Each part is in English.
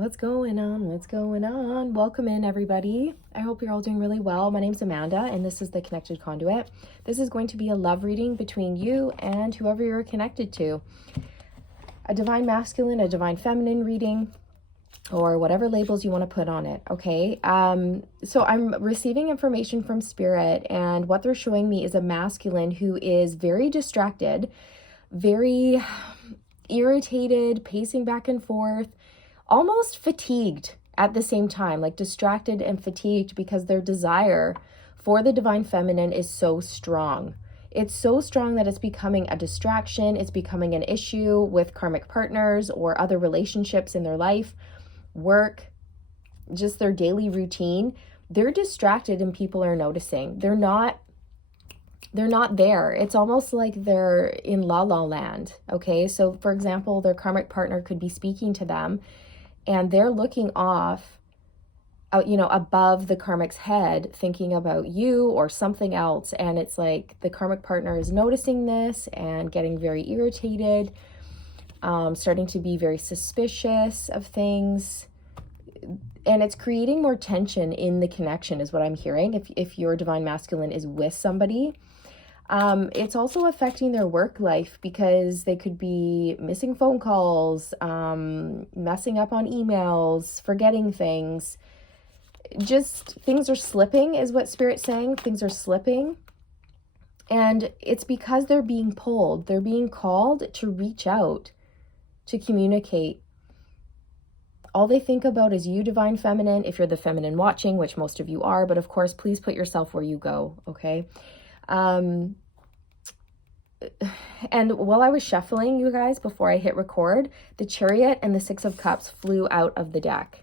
What's going on? What's going on? Welcome in, everybody. I hope you're all doing really well. My name's Amanda, and this is the Connected Conduit. This is going to be a love reading between you and whoever you're connected to. A divine masculine, a divine feminine reading, or whatever labels you want to put on it, okay? So I'm receiving information from Spirit, and what they're showing me is a masculine who is very distracted, very irritated, pacing back and forth, almost fatigued at the same time, like distracted and fatigued because their desire for the divine feminine is so strong. It's so strong that it's becoming a distraction. It's becoming an issue with karmic partners or other relationships in their life, work, just their daily routine. They're distracted and people are noticing. They're not there. It's almost like they're in la la land, okay? So for example, their karmic partner could be speaking to them and they're looking off, above the karmic's head, thinking about you or something else. And it's like the karmic partner is noticing this and getting very irritated, starting to be very suspicious of things. And it's creating more tension in the connection is what I'm hearing. If your divine masculine is with somebody, it's also affecting their work life because they could be missing phone calls, messing up on emails, forgetting things. Just things are slipping is what Spirit's saying. Things are slipping. And it's because they're being pulled. They're being called to reach out, to communicate. All they think about is you, divine feminine, if you're the feminine watching, which most of you are, but of course, please put yourself where you go, okay? And while I was shuffling, you guys, before I hit record, the Chariot and the Six of Cups flew out of the deck.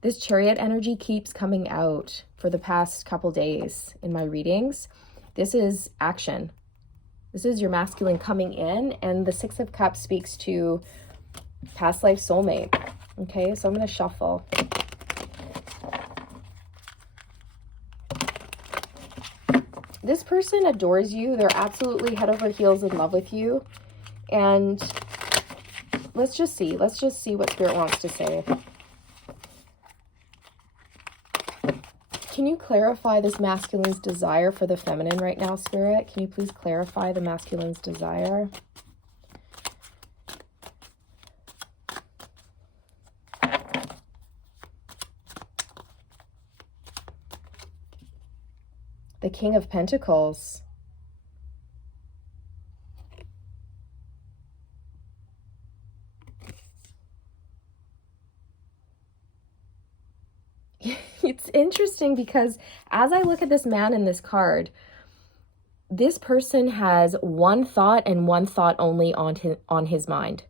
This Chariot energy keeps coming out for the past couple days in my readings. This is action. This is your masculine coming in, and the Six of Cups speaks to past life soulmate. Okay, so I'm going to shuffle. This person adores you. They're absolutely head over heels in love with you. And let's just see what Spirit wants to say. Can you clarify this masculine's desire for the feminine right now, Spirit? Can you please clarify the masculine's desire? The King of Pentacles. It's interesting because as I look at this man in this card, this person has one thought and one thought only on his mind.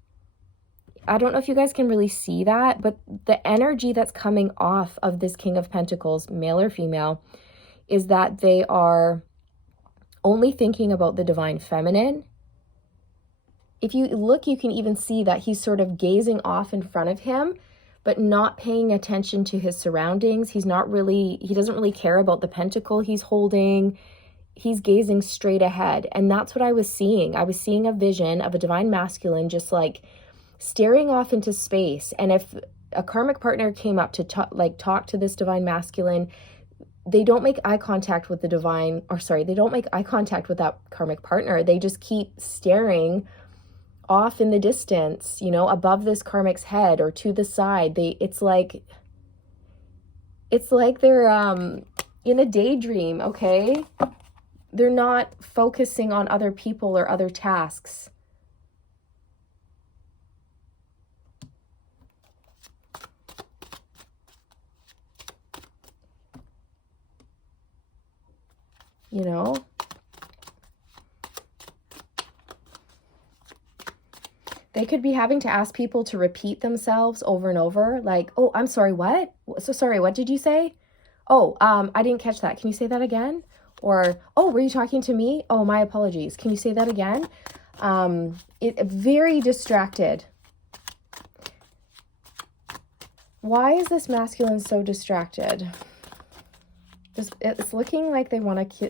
I don't know if you guys can really see that, but the energy that's coming off of this King of Pentacles, male or female, is that they are only thinking about the divine feminine. If you look, you can even see that he's sort of gazing off in front of him, but not paying attention to his surroundings. He doesn't really care about the pentacle he's holding. He's gazing straight ahead. And that's what I was seeing. I was seeing a vision of a divine masculine just like staring off into space. And if a karmic partner came up to talk to this divine masculine, they don't make eye contact with they don't make eye contact with that karmic partner. They just keep staring off in the distance, above this karmic's head or to the side. It's like they're in a daydream, okay? They're not focusing on other people or other tasks. They could be having to ask people to repeat themselves over and over, like, oh, I'm sorry, what? So sorry, what did you say? Oh, I didn't catch that. Can you say that again? Or, oh, were you talking to me? Oh, my apologies. Can you say that again? Very distracted. Why is this masculine so distracted? It's looking like they want to,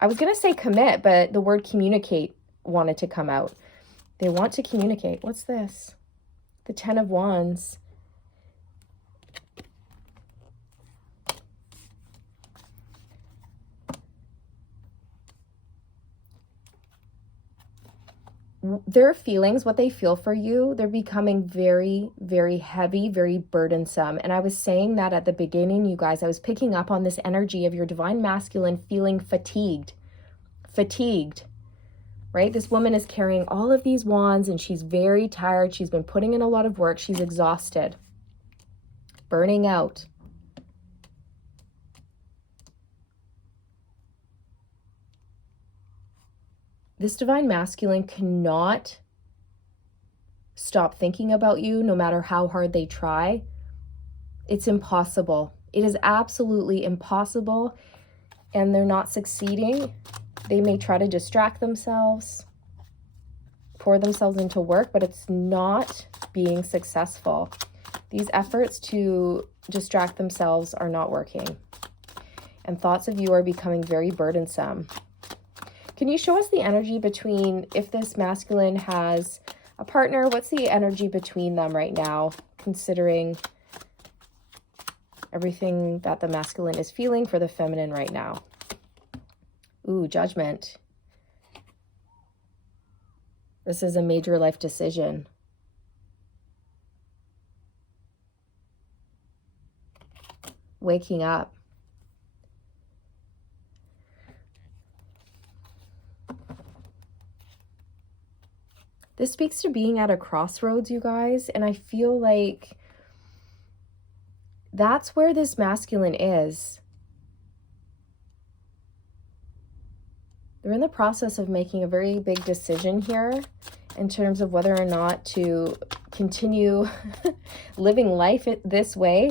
I was going to say commit, but the word communicate wanted to come out. They want to communicate. What's this? The 10 of Wands. Their feelings, what they feel for you, they're becoming very, very heavy, very burdensome. And I was saying that at the beginning, you guys, I was picking up on this energy of your divine masculine feeling fatigued, right? This woman is carrying all of these wands and she's very tired. She's been putting in a lot of work. She's exhausted, burning out. This divine masculine cannot stop thinking about you no matter how hard they try. It's impossible. It is absolutely impossible, and they're not succeeding. They may try to distract themselves, pour themselves into work, but it's not being successful. These efforts to distract themselves are not working, and thoughts of you are becoming very burdensome. Can you show us the energy between, if this masculine has a partner, what's the energy between them right now, considering everything that the masculine is feeling for the feminine right now? Ooh, Judgment. This is a major life decision. Waking up. This speaks to being at a crossroads, you guys, and I feel like that's where this masculine is. They're in the process of making a very big decision here in terms of whether or not to continue living life this way,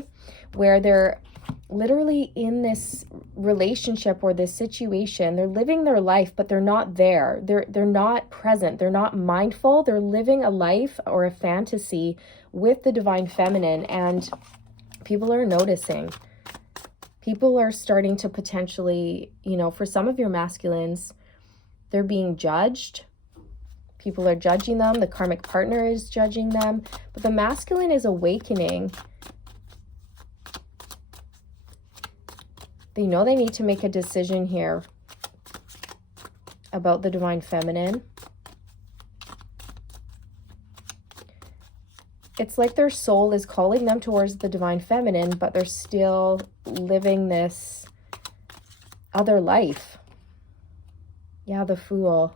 where they're literally in this relationship or this situation. They're living their life, but they're not there. They're not present. They're not mindful. They're living a life or a fantasy with the divine feminine, and people are noticing. People are starting to potentially, you know, for some of your masculines, they're being judged. People are judging them. The karmic partner is judging them, but the masculine is awakening. They know they need to make a decision here about the divine feminine. It's like their soul is calling them towards the divine feminine, but they're still living this other life. Yeah, the Fool.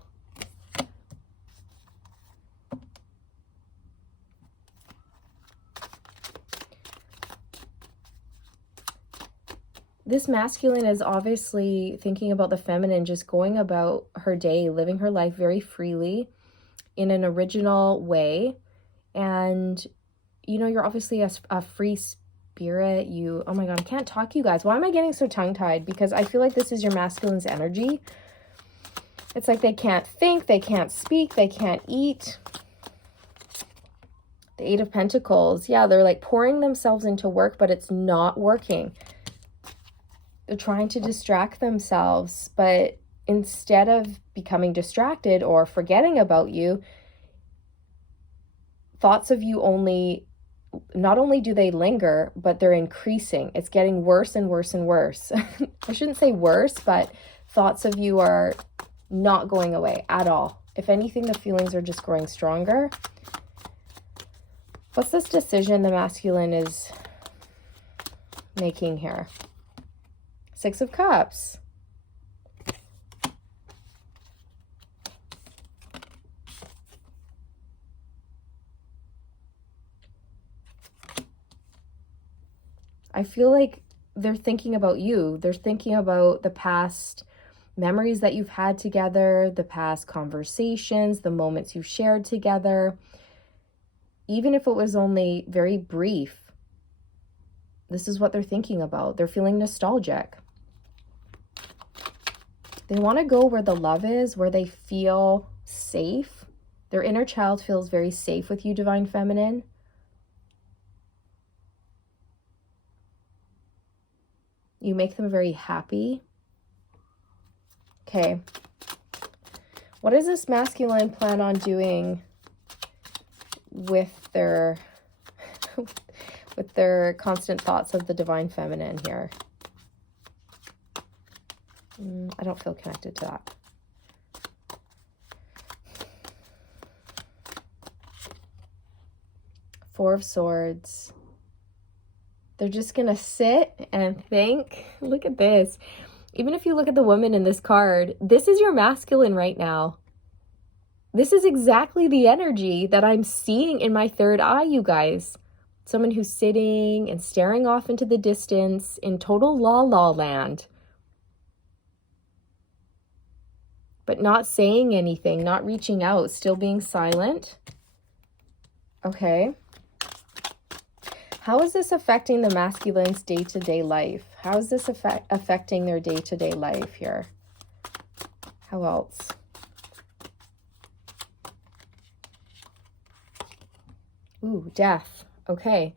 This masculine is obviously thinking about the feminine, just going about her day, living her life very freely in an original way. And, you know, you're obviously a free spirit. Oh my God, I can't talk, you guys. Why am I getting so tongue-tied? Because I feel like this is your masculine's energy. It's like they can't think, they can't speak, they can't eat. The Eight of Pentacles. Yeah, they're like pouring themselves into work, but it's not working. They're trying to distract themselves, but instead of becoming distracted or forgetting about you, thoughts of you not only do they linger, but they're increasing. It's getting worse and worse and worse. I shouldn't say worse, but thoughts of you are not going away at all. If anything, the feelings are just growing stronger. What's this decision the masculine is making here? Six of Cups. I feel like they're thinking about you. They're thinking about the past memories that you've had together, the past conversations, the moments you've shared together. Even if it was only very brief, this is what they're thinking about. They're feeling nostalgic. They want to go where the love is, where they feel safe. Their inner child feels very safe with you, divine feminine. You make them very happy. Okay. What does this masculine plan on doing with their with their constant thoughts of the divine feminine here? I don't feel connected to that. Four of Swords. They're just going to sit and think. Look at this. Even if you look at the woman in this card, this is your masculine right now. This is exactly the energy that I'm seeing in my third eye, you guys. Someone who's sitting and staring off into the distance in total la-la land. But not saying anything, not reaching out, still being silent. Okay. How is this affecting the masculine's day-to-day life? How is this affecting their day-to-day life here? How else? Ooh, death. Okay.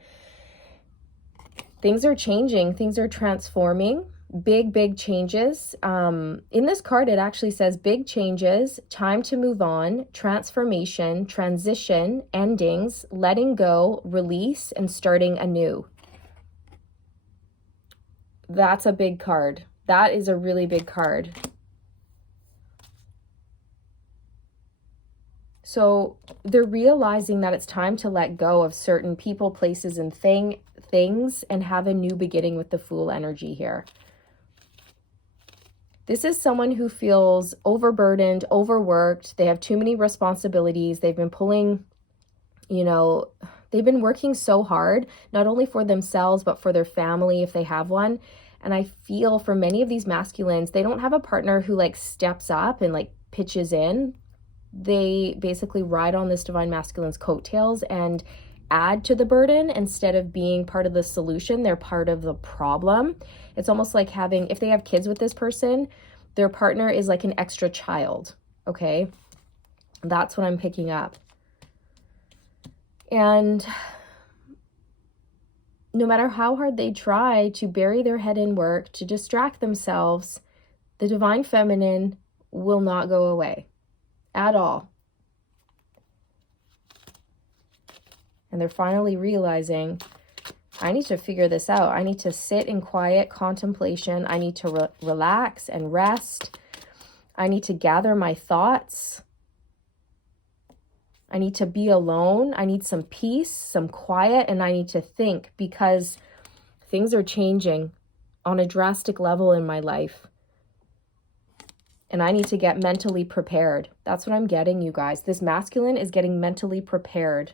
Things are changing. Things are transforming. Big changes. In this card, it actually says big changes, time to move on, transformation, transition, endings, letting go, release, and starting anew. That's a big card. That is a really big card. So they're realizing that it's time to let go of certain people, places, and things and have a new beginning with the Fool energy here. This is someone who feels overburdened, overworked. They have too many responsibilities. They've been pulling, they've been working so hard, not only for themselves, but for their family if they have one. And I feel for many of these masculines, they don't have a partner who steps up and pitches in. They basically ride on this divine masculine's coattails and add to the burden instead of being part of the solution. They're part of the problem. It's almost like if they have kids with this person, their partner is like an extra child. Okay. That's what I'm picking up. And no matter how hard they try to bury their head in work, to distract themselves, the divine feminine will not go away at all. And they're finally realizing, I need to figure this out. I need to sit in quiet contemplation. I need to relax and rest. I need to gather my thoughts. I need to be alone. I need some peace, some quiet, and I need to think because things are changing on a drastic level in my life. And I need to get mentally prepared. That's what I'm getting, you guys. This masculine is getting mentally prepared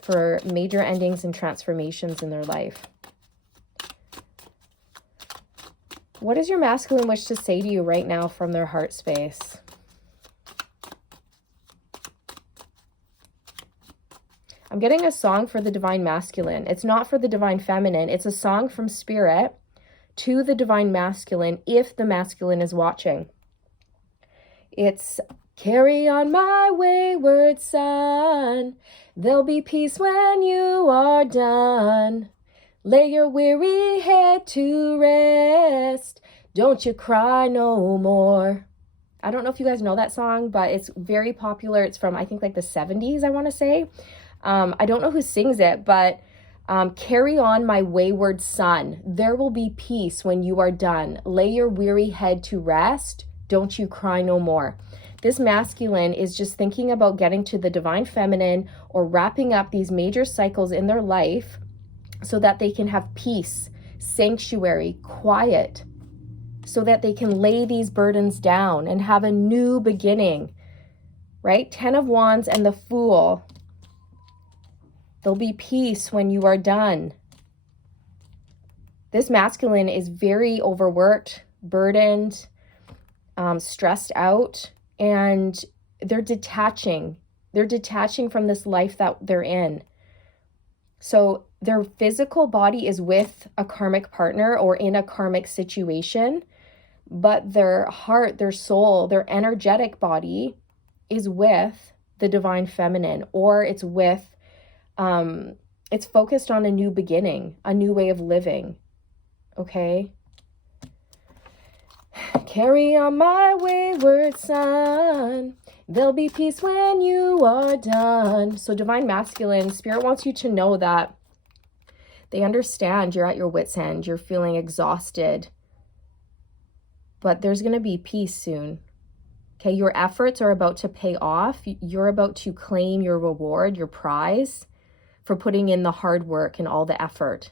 for major endings and transformations in their life. What does your masculine wish to say to you right now from their heart space? I'm getting a song for the divine masculine. It's not for the divine feminine. It's a song from spirit to the divine masculine if the masculine is watching. It's carry on my wayward son. There'll be peace when you are done. Lay your weary head to rest. Don't you cry no more. I don't know if you guys know that song, but it's very popular. It's from, I think, the 70s, I want to say. I don't know who sings it, but carry on my wayward son. There will be peace when you are done. Lay your weary head to rest. Don't you cry no more. This masculine is just thinking about getting to the divine feminine or wrapping up these major cycles in their life so that they can have peace, sanctuary, quiet, so that they can lay these burdens down and have a new beginning, right? 10 of Wands and the Fool. There'll be peace when you are done. This masculine is very overworked, burdened, stressed out, and they're detaching. They're detaching from this life that they're in. So their physical body is with a karmic partner or in a karmic situation, but their heart, their soul, their energetic body is with the divine feminine, or it's with, it's focused on a new beginning, a new way of living. Okay. Carry on, my wayward son. There'll be peace when you are done. So Divine Masculine, Spirit wants you to know that they understand you're at your wit's end. You're feeling exhausted. But there's going to be peace soon. Okay, your efforts are about to pay off. You're about to claim your reward, your prize for putting in the hard work and all the effort.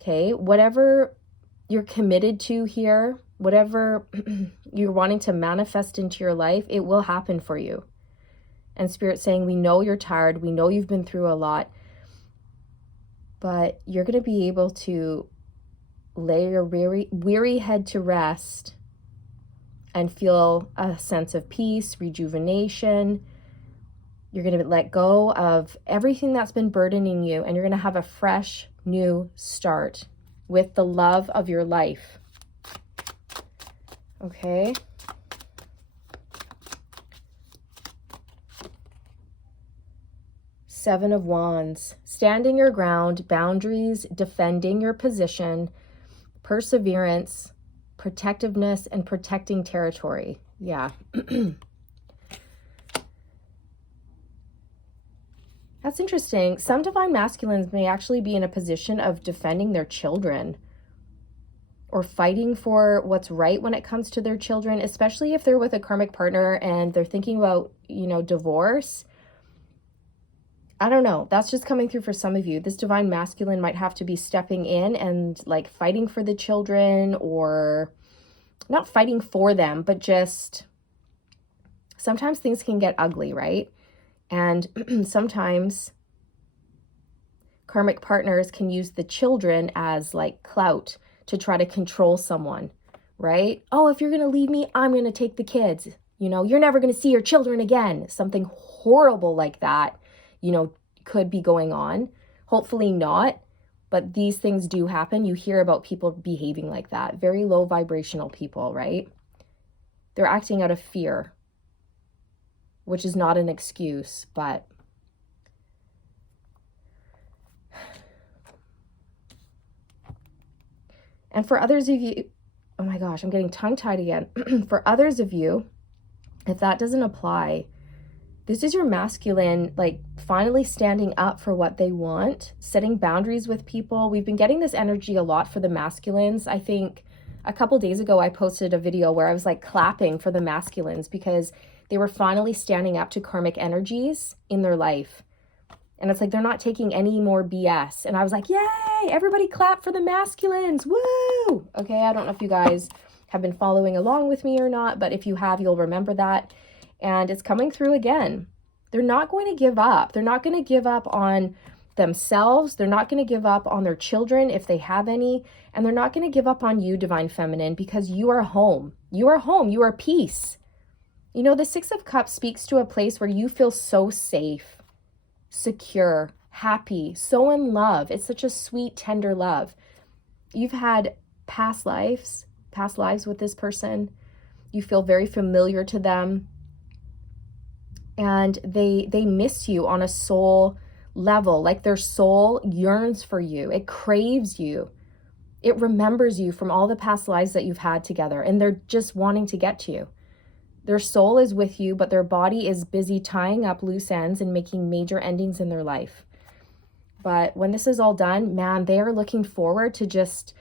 Okay, whatever you're committed to here, whatever you're wanting to manifest into your life, it will happen for you. And Spirit's saying, we know you're tired. We know you've been through a lot. But you're going to be able to lay your weary head to rest and feel a sense of peace, rejuvenation. You're going to let go of everything that's been burdening you, and you're going to have a fresh, new start with the love of your life. Okay? Seven of Wands. Standing your ground, boundaries, defending your position, perseverance, protectiveness, and protecting territory. Yeah. That's interesting. Some Divine Masculines may actually be in a position of defending their children or fighting for what's right when it comes to their children, especially if they're with a karmic partner and they're thinking about, divorce. I don't know. That's just coming through for some of you. This Divine Masculine might have to be stepping in and like fighting for the children, or not fighting for them, but just sometimes things can get ugly, right? And sometimes karmic partners can use the children as like clout to try to control someone, right? Oh, if you're going to leave me, I'm going to take the kids. You're never going to see your children again. Something horrible like that, could be going on. Hopefully not, but these things do happen. You hear about people behaving like that. Very low vibrational people, right? They're acting out of fear, which is not an excuse, but and for others of you, oh my gosh, I'm getting tongue-tied again. For others of you, if that doesn't apply, this is your masculine, like finally standing up for what they want, setting boundaries with people. We've been getting this energy a lot for the masculines. I think a couple days ago, I posted a video where I was like clapping for the masculines because they were finally standing up to karmic energies in their life. And it's like, they're not taking any more BS. And I was like, yay, everybody clap for the masculines. Woo! Okay, I don't know if you guys have been following along with me or not, but if you have, you'll remember that. And it's coming through again. They're not going to give up. They're not going to give up on themselves. They're not going to give up on their children if they have any. And they're not going to give up on you, Divine Feminine, because you are home. You are home. You are peace. The Six of Cups speaks to a place where you feel so safe, secure, happy, so in love. It's such a sweet, tender love. You've had past lives with this person. You feel very familiar to them. And they miss you on a soul level, like their soul yearns for you. It craves you. It remembers you from all the past lives that you've had together, and they're just wanting to get to you. Their soul is with you, but their body is busy tying up loose ends and making major endings in their life. But when this is all done, man, they are looking forward to just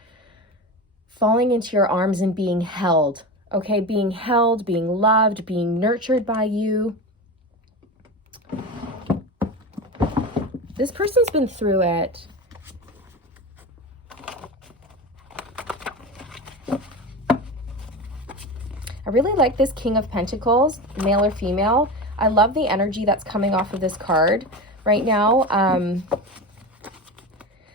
falling into your arms and being held, okay? Being held, being loved, being nurtured by you. This person's been through it. I really like this King of Pentacles, male or female. I love the energy that's coming off of this card right now.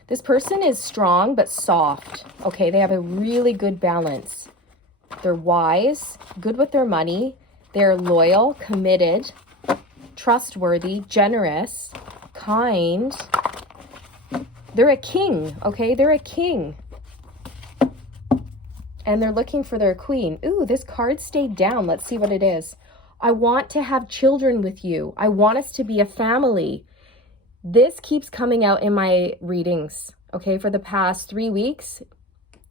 This person is strong but soft. Okay, they have a really good balance. They're wise, good with their money. They're loyal, committed, trustworthy, generous, kind. They're a king, okay? They're a king. And they're looking for their queen. Ooh, this card stayed down. Let's see what it is. I want to have children with you. I want us to be a family. This keeps coming out in my readings, okay? For the past 3 weeks,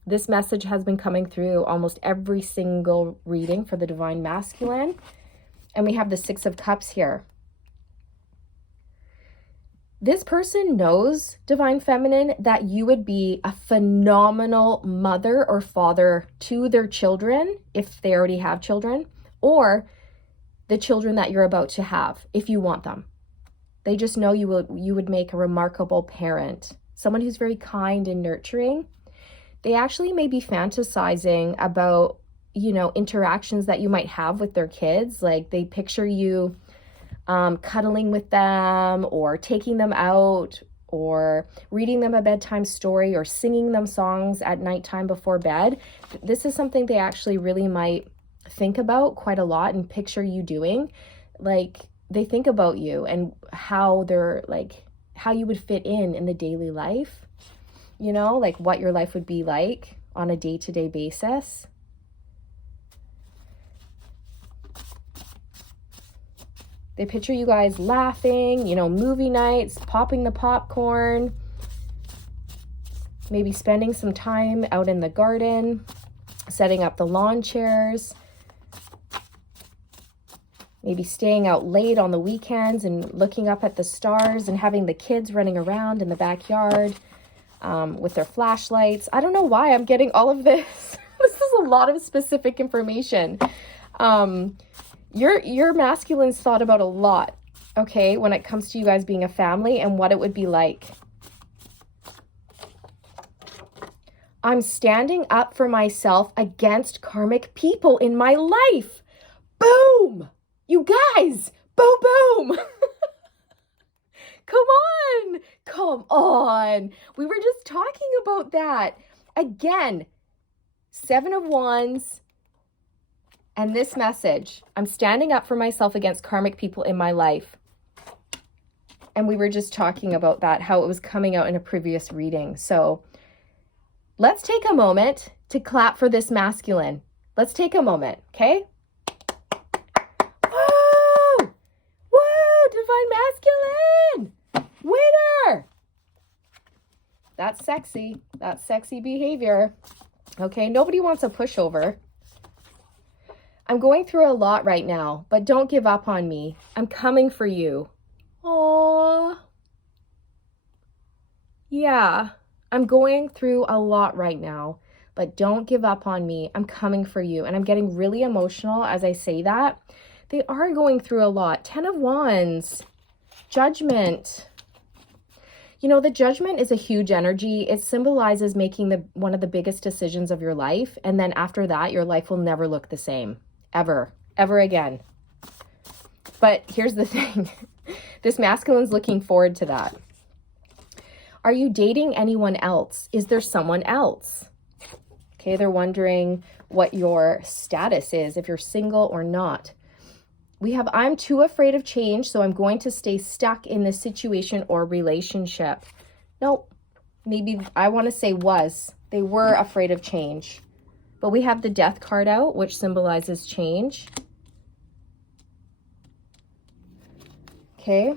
This message has been coming through almost every single reading for the Divine Masculine. And we have the Six of Cups here. This person knows, Divine Feminine, that you would be a phenomenal mother or father to their children, if they already have children, or the children that you're about to have, if you want them. They just know you would make a remarkable parent, someone who's very kind and nurturing. They actually may be fantasizing about, you know, interactions that you might have with their kids. Like they picture you cuddling with them, or taking them out, or reading them a bedtime story, or singing them songs at nighttime before bed. This is something they actually really might think about quite a lot and picture you doing. Like they think about you and how they're like, how you would fit in the daily life, you know, like what your life would be like on a day-to-day basis. They picture you guys laughing, you know, movie nights, popping the popcorn, maybe spending some time out in the garden, setting up the lawn chairs, maybe staying out late on the weekends and looking up at the stars and having the kids running around in the backyard with their flashlights. I don't know why I'm getting all of this. This is a lot of specific information. Your masculines thought about a lot, okay, when it comes to you guys being a family and what it would be like. I'm standing up for myself against karmic people in my life. Boom! You guys! Boom, boom! Come on. We were just talking about that. Again, Seven of Wands. And this message, I'm standing up for myself against karmic people in my life. And we were just talking about that, how it was coming out in a previous reading. So let's take a moment to clap for this masculine. Let's take a moment, okay? Woo! Woo! Divine Masculine! Winner! That's sexy. That's sexy behavior. Okay, nobody wants a pushover. I'm going through a lot right now, but don't give up on me. I'm coming for you. Aww. Yeah, I'm going through a lot right now, but don't give up on me. I'm coming for you. And I'm getting really emotional as I say that. They are going through a lot. 10 of Wands. Judgment. You know, the Judgment is a huge energy. It symbolizes making one of the biggest decisions of your life. And then after that, your life will never look the same. Ever again. But here's the thing. This masculine's looking forward to that. Are you dating anyone else? Is there someone else? Okay, they're wondering what your status is, if you're single or not. We have, I'm too afraid of change, so I'm going to stay stuck in this situation or relationship. Nope. Maybe I want to say was. They were afraid of change. But we have the Death card out, which symbolizes change. Okay.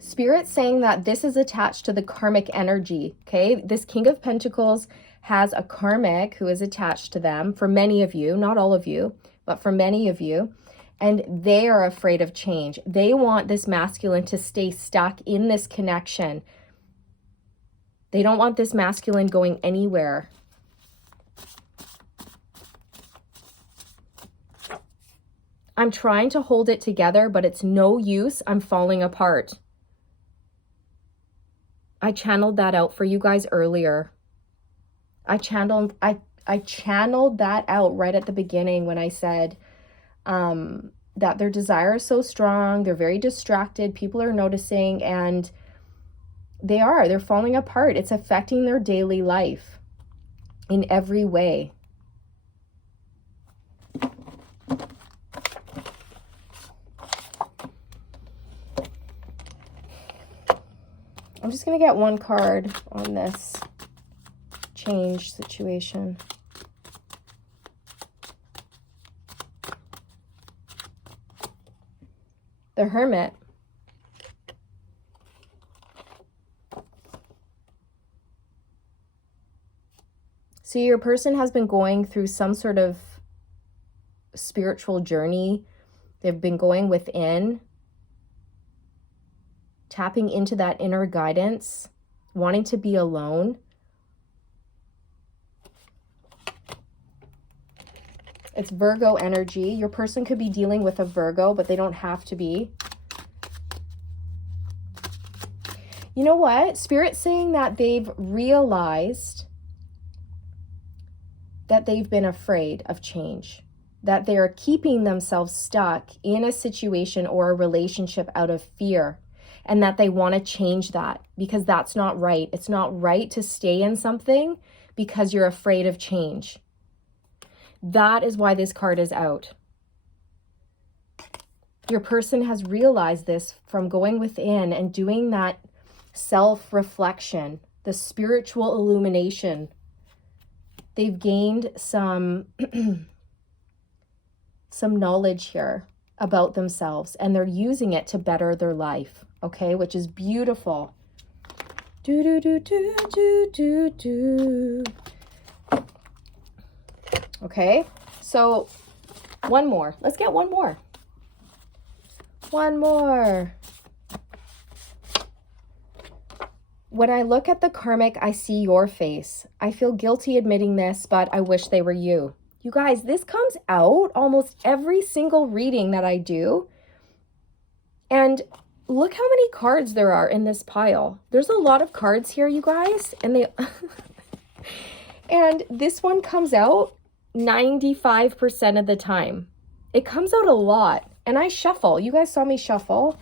Spirit saying that this is attached to the karmic energy. Okay. This King of Pentacles has a karmic who is attached to them for many of you, not all of you, but for many of you. And they are afraid of change. They want this masculine to stay stuck in this connection. They don't want this masculine going anywhere. I'm trying to hold it together, but it's no use. I'm falling apart. I channeled that out for you guys earlier. I channeled that out right at the beginning when I said that their desire is so strong. They're very distracted. People are noticing, and they're falling apart. It's affecting their daily life in every way. I'm just going to get one card on this change situation. The Hermit. So your person has been going through some sort of spiritual journey. They've been going within, tapping into that inner guidance, wanting to be alone. It's Virgo energy. Your person could be dealing with a Virgo, but they don't have to be. You know what? Spirit's saying that they've realized that they've been afraid of change, that they are keeping themselves stuck in a situation or a relationship out of fear, and that they want to change that because that's not right. It's not right to stay in something because you're afraid of change. That is why this card is out. Your person has realized this from going within and doing that self-reflection, the spiritual illumination. They've gained some knowledge here about themselves, and they're using it to better their life, okay, which is beautiful. Do, do, do, do, do, do, do. Okay, so one more. Let's get one more. One more. When I look at the karmic, I see your face. I feel guilty admitting this, but I wish they were you. You guys, this comes out almost every single reading that I do. And look how many cards there are in this pile. There's a lot of cards here, you guys. And they and this one comes out 95% of the time. It comes out a lot. And I shuffle. You guys saw me shuffle.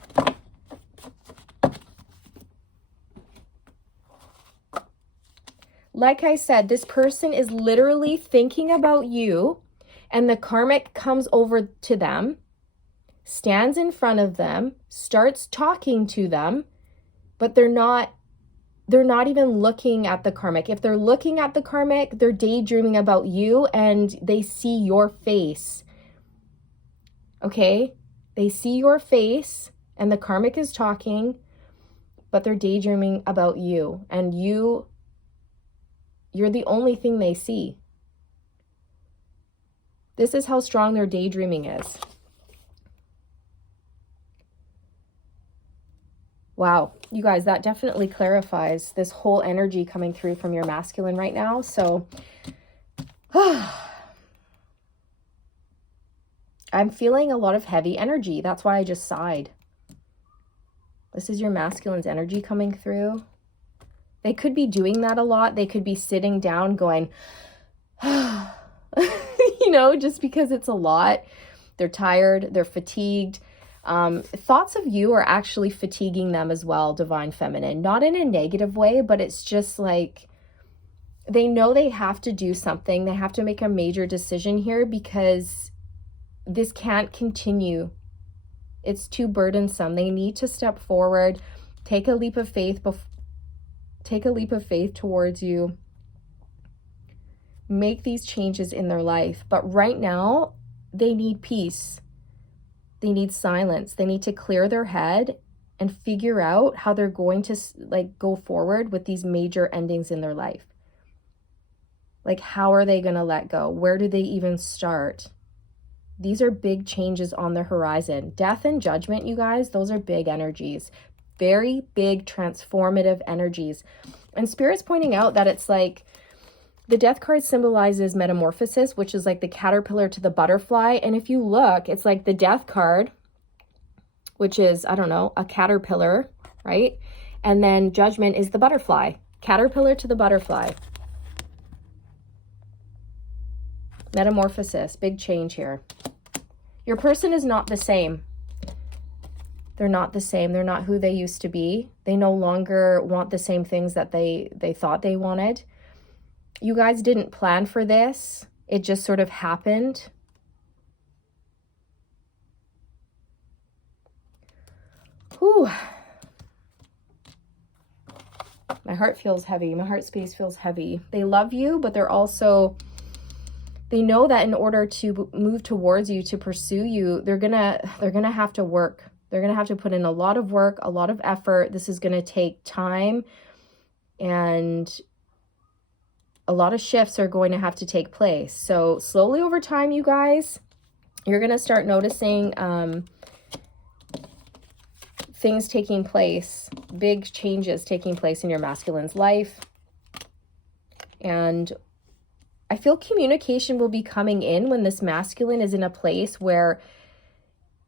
Like I said, this person is literally thinking about you, and the karmic comes over to them, stands in front of them, starts talking to them, but they're not even looking at the karmic. If they're looking at the karmic, they're daydreaming about you and they see your face. Okay? They see your face and the karmic is talking, but they're daydreaming about you, and you're the only thing they see. This is how strong their daydreaming is. Wow, you guys, that definitely clarifies this whole energy coming through from your masculine right now. So, I'm feeling a lot of heavy energy. That's why I just sighed. This is your masculine's energy coming through. They could be doing that a lot. They could be sitting down going, you know, just because it's a lot. They're tired. They're fatigued. Thoughts of you are actually fatiguing them as well, Divine Feminine. Not in a negative way, but it's just like they know they have to do something. They have to make a major decision here because this can't continue. It's too burdensome. They need to step forward, take a leap of faith towards you, make these changes in their life. But right now, they need peace. They need silence. They need to clear their head and figure out how they're going to go forward with these major endings in their life. Like, how are they going to let go? Where do they even start? These are big changes on the horizon. Death and judgment, you guys, those are big energies. Very big transformative energies. And Spirit's pointing out that it's like the death card symbolizes metamorphosis, which is like the caterpillar to the butterfly. And if you look, it's like the death card, which is, I don't know, a caterpillar, right? And then judgment is the butterfly. Caterpillar to the butterfly. Metamorphosis, big change here. Your person is not the same. They're not the same. They're not who they used to be. They no longer want the same things that they thought they wanted. You guys didn't plan for this. It just sort of happened. Whew. My heart feels heavy. My heart space feels heavy. They love you, but they're also... They know that in order to move towards you, to pursue you, they're gonna have to work. They're gonna have to put in a lot of work, a lot of effort. This is gonna take time, and a lot of shifts are going to have to take place. So slowly over time, you guys, you're going to start noticing things taking place, big changes taking place in your masculine's life. And I feel communication will be coming in when this masculine is in a place where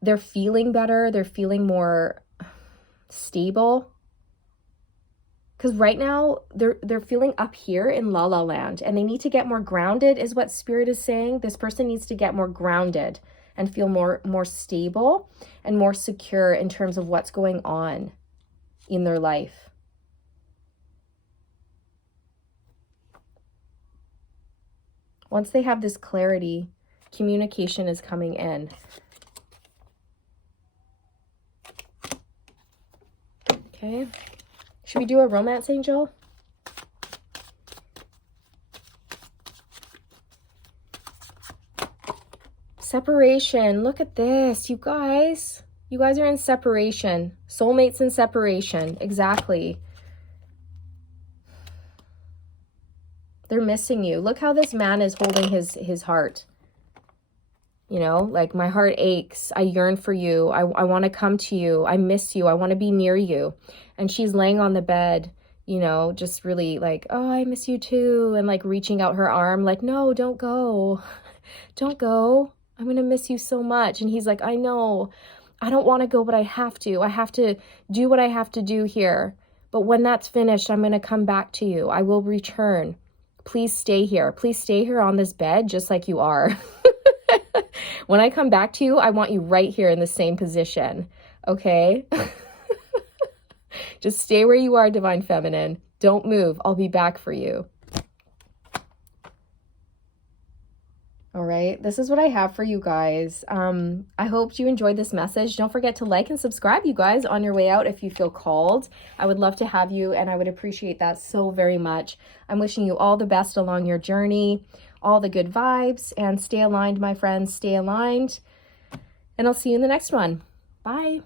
they're feeling better, they're feeling more stable. Because right now, they're feeling up here in La La Land, and they need to get more grounded, is what Spirit is saying. This person needs to get more grounded and feel more stable and more secure in terms of what's going on in their life. Once they have this clarity, communication is coming in. Okay. Should we do a romance angel? Separation. Look at this, you guys. You guys are in separation. Soulmates in separation. Exactly. They're missing you. Look how this man is holding his heart. You know, like, my heart aches. I yearn for you. I want to come to you. I miss you. I want to be near you. And she's laying on the bed, you know, just really like, oh, I miss you too. And like reaching out her arm like, no, don't go. Don't go. I'm going to miss you so much. And he's like, I know. I don't want to go, but I have to. I have to do what I have to do here. But when that's finished, I'm going to come back to you. I will return. Please stay here. Please stay here on this bed just like you are. When I come back to you, I want you right here in the same position, okay? Just stay where you are, Divine Feminine. Don't move. I'll be back for you. All right, this is what I have for you guys. I hope you enjoyed this message. Don't forget to like and subscribe, you guys, on your way out if you feel called. I would love to have you, and I would appreciate that so very much. I'm wishing you all the best along your journey, all the good vibes, and stay aligned, my friends. Stay aligned, and I'll see you in the next one. Bye.